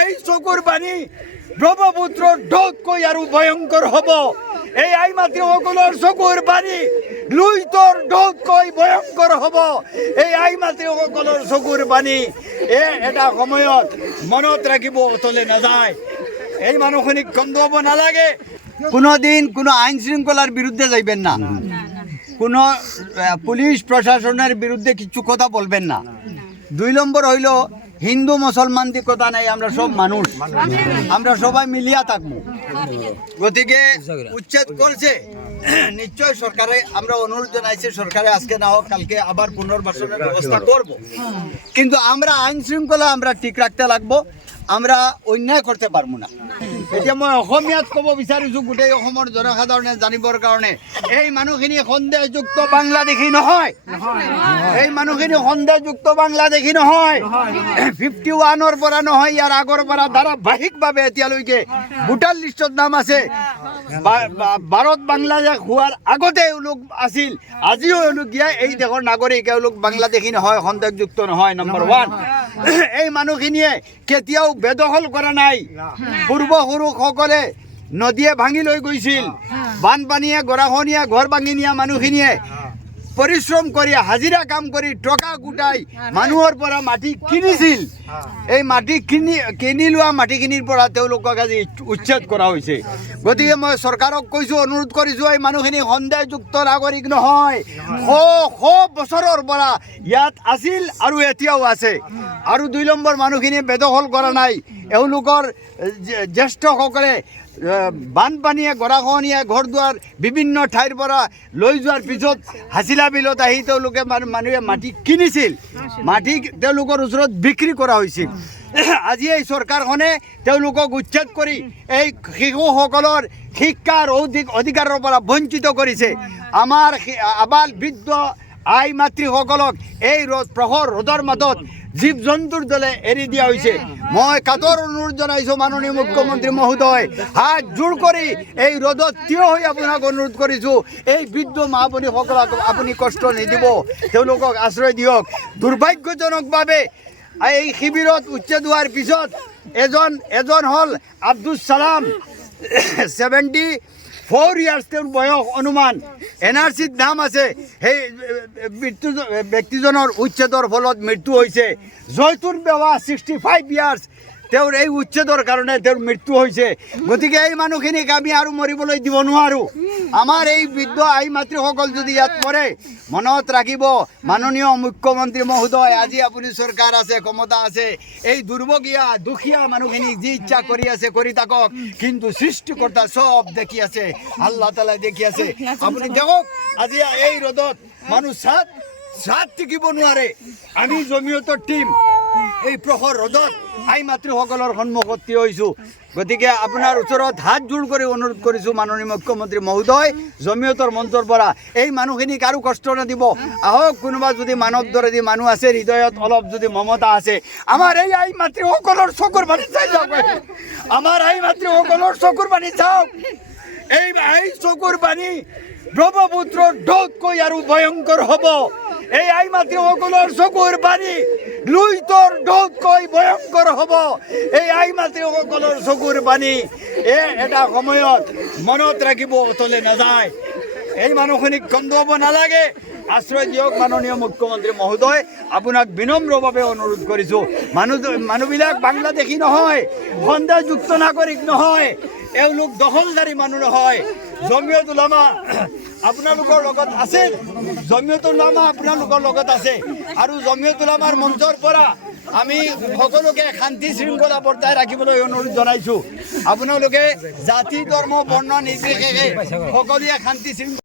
এই চকুৰ পানী ব্ৰহ্মপুত্ৰৰ ঢৌতকৈ আৰু ভয়ংকৰ হ'ব। এই আই মাতৃসকলৰ চকুৰ পানী লুইতৰ ঢৌতকৈ ভয়ংকৰ হ'ব। এই আই মাতৃসকলৰ চকুৰ পানী এটা সময়ত মনত ৰাখিব, অতলে নাযায়। এই মানুহখিনিক কন্দুৱাব নালাগে। কোনোদিন কোনো আইন শৃঙ্খলার বিরুদ্ধে যাইবেন না, কোনো পুলিশ প্রশাসনের বিরুদ্ধে কিছু কথা বলবেন না। 2 নম্বর হইল হিন্দু মুসলমান দি কথা নাই, আমরা সব মানুষ, আমরা সবাই মিলিয়া থাকবো। গতিকে উচ্ছেদ করছে নিশ্চয় সরকারে, আমরা অনুরোধ জানাইছি সরকারে আজকে না হোক কালকে আবার পুনর্বাসনের ব্যবস্থা করব। কিন্তু আমরা আইন শৃঙ্খলা আমরা ঠিক রাখতে লাগবো, আমরা অন্যায় করতে পারবো না। এতিয়া মই অসমীয়াত ক'ব বিচাৰিছোঁ গোটেই অসমৰ জনসাধাৰণে জানিবৰ কাৰণে, এই মানুহখিনি সন্দেহযুক্ত বাংলাদেশী নহয়, এই মানুহখিনি সন্দেহযুক্ত বাংলাদেশী নহয়। 51ৰ পৰা নহয়, ইয়াৰ আগৰ পৰা ধাৰাবাহিকভাৱে এতিয়ালৈকে ভোটাৰ লিষ্টত নাম আছে। ভাৰত বাংলাদেশ হোৱাৰ আগতে এওঁলোক আছিল, আজিও এওঁলোক এই দেশৰ নাগৰিক, এওঁলোক বাংলাদেশী নহয়, সন্দেহযুক্ত নহয়। নম্বৰ 1, এই মানুহখিনিয়ে কেতিয়াও বেদখল কৰা নাই। পূৰ্বপুৰুষসকলে নদীয়ে ভাঙি লৈ গৈছিল, বানপানীয়ে গৰাখহনীয়া ঘৰ ভাঙি নিয়া মানুহখিনিয়ে পৰিশ্ৰম কৰি হাজিৰা কাম কৰি টকা গোটাই মানুহৰ পৰা মাটি কিনিছিল। এই মাটি কিনি লোৱা মাটিখিনিৰ পৰা তেওঁলোকক আজি উচ্ছেদ কৰা হৈছে। গতিকে মই চৰকাৰক কৈছোঁ, অনুৰোধ কৰিছোঁ, এই মানুহখিনি সন্দেহযুক্ত নাগৰিক নহয়, শ বছৰৰ পৰা ইয়াত আছিল আৰু এতিয়াও আছে। আৰু 2 নম্বৰ, মানুহখিনি বেদখল কৰা নাই। এওঁলোকৰ জ্যেষ্ঠসকলে বানপানীয়ে গৰাখহনীয়া ঘৰ দুৱাৰ বিভিন্ন ঠাইৰ পৰা লৈ যোৱাৰ পিছত হাছিলা বিলত আহি তেওঁলোকে মানুহে মাটি কিনিছিল, মাটি তেওঁলোকৰ ওচৰত বিক্ৰী কৰা হৈছিল। আজি এই চৰকাৰখনে তেওঁলোকক উচ্ছেদ কৰি এই শিশুসকলৰ শিক্ষাৰ অধিকাৰৰ পৰা বঞ্চিত কৰিছে। আমাৰ আবাল বৃদ্ধ আই মাতৃসকলক এই প্ৰখৰ ৰ'দৰ মাজত জীৱ জন্তুৰ দলে এৰি দিয়া হৈছে। মই কাতৰ অনুৰোধ জনাইছোঁ মাননীয় মুখ্যমন্ত্ৰী মহোদয়, হাত জোৰ কৰি এই ৰ'দত থিয় হৈ আপোনাক অনুৰোধ কৰিছোঁ, এই বৃদ্ধ মা ভনীসকলক আপুনি কষ্ট নিদিব, তেওঁলোকক আশ্ৰয় দিয়ক। দুৰ্ভাগ্যজনকভাৱে এই শিবিৰত উচ্ছেদ হোৱাৰ পিছত এজন হ'ল আব্দুল সালাম, 74 ইয়াৰ্ছ তেওঁৰ বয়স অনুমান, NRCত নাম আছে। সেই ব্যক্তিজনৰ উচ্ছেদৰ ফলত মৃত্যু হৈছে। জয়তুন বেৱা 65 ইয়াৰ্ছ, তেওঁৰ এই উচ্ছেদৰ কাৰণে তেওঁৰ মৃত্যু হৈছে। গতিকে এই মানুহখিনিক আমি আৰু মৰিবলৈ দিব নোৱাৰোঁ। আমাৰ এই বৃদ্ধ আই মাতৃসকল যদি ইয়াত মৰে, মনত ৰাখিব মাননীয় মুখ্যমন্ত্ৰী মহোদয়, আজি আপুনি চৰকাৰ আছে, ক্ষমতা আছে, এই দুৰ্ভগীয়া দুখীয়া মানুহখিনিক যি ইচ্ছা কৰি আছে কৰি থাকক, কিন্তু সৃষ্টিকৰ্তা চব দেখি আছে, আল্লাহ তাআলা দেখি আছে। আপুনি দেখক আজি এই ৰ'দত মানুহ চাত টিকিব নোৱাৰে। আমি জমিয়তৰ টীম এই প্ৰখৰ ৰ'দত আই মাতৃসকলৰ সন্মুখত থিয় হৈছোঁ। গতিকে আপোনাৰ ওচৰত হাত জোৰ কৰি অনুৰোধ কৰিছোঁ মাননীয় মুখ্যমন্ত্ৰী মহোদয়, জমিয়তৰ মঞ্চৰ পৰা এই মানুহখিনিক আৰু কষ্ট নিদিব। আহক, কোনোবা যদি মানৱ দৰেদি মানুহ আছে, হৃদয়ত অলপ যদি মমতা আছে, আমাৰ এই আই মাতৃসকলৰ চকুৰ পানী চাই যাওক, আমাৰ আই মাতৃসকলৰ চকুৰ পানী চাওক। এই চকুৰ পানী ব্ৰহ্মপুত্ৰৰ ঢৌতকৈ আৰু ভয়ংকৰ হ'ব। এই আই মাতৃসকলৰ চকুৰ পানী লুইতৰ ঢৌতকৈ ভয়ংকৰ হ'ব। এই আই মাতৃসকলৰ চকুৰ পানী এটা সময়ত মনত ৰাখিব, অতলে নাযায়। এই মানুহখিনিক কন্দুৱাব নালাগে, আশ্ৰয় দিয়ক। মাননীয় মুখ্যমন্ত্ৰী মহোদয়, আপোনাক বিনম্ৰভাৱে অনুৰোধ কৰিছোঁ, মানুহবিলাক বাংলাদেশী নহয়, সন্দেহযুক্ত নাগৰিক নহয়, এওঁলোক দখলদাৰী মানুহ নহয়। জমিয়ত উলামা আপোনালোকৰ লগত আছে, জমিয়ত উলামা আপোনালোকৰ লগত আছে, আৰু জমিয়ত উলামাৰ মঞ্চৰ পৰা আমি সকলোকে শান্তি শৃংখলা বৰ্তাই ৰাখিবলৈ অনুৰোধ জনাইছোঁ। আপোনালোকে জাতি ধৰ্ম বৰ্ণ নিৰ্বিশেষে সকলোৱে শান্তি শৃংখলা